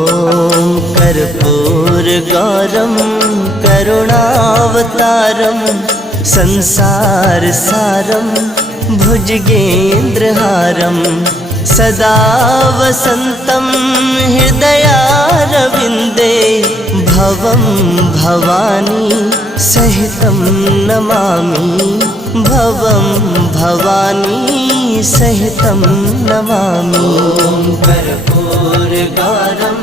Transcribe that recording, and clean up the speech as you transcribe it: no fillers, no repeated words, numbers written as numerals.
ॐ कर्पूरगौरं करुणावतारं संसारसारं भुजगेन्द्रहारं सदा वसन्तं हृदयारविन्दे भवं भवानी सहितं नमामि भवं भवानी सहितं नमामि। ॐ कर्पूरगौरं